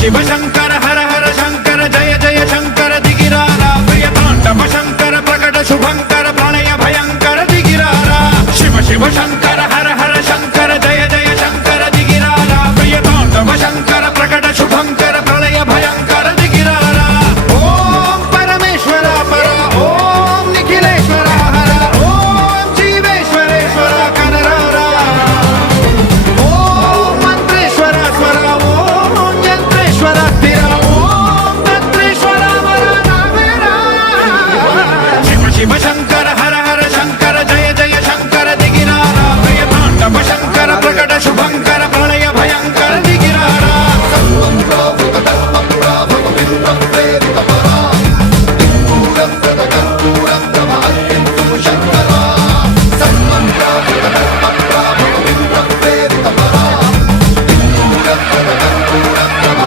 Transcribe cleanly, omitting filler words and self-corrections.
ಶಿವ ಶಂಕರ ಹರ ಹರ ಶಂಕರ ಜಯ ಜಯ ಶಂಕರ ದಿಗಿರಾರ ಪ್ರಿಯ ತಾಂಡವ ಶಂಕರ ಪ್ರಕಟ ಶುಭಂಕರ ಪ್ರಣಯ ಭಯಂಕರ ದಿಗಿರಾರ ಶಿವ ಶಿವ ಶಂಕರ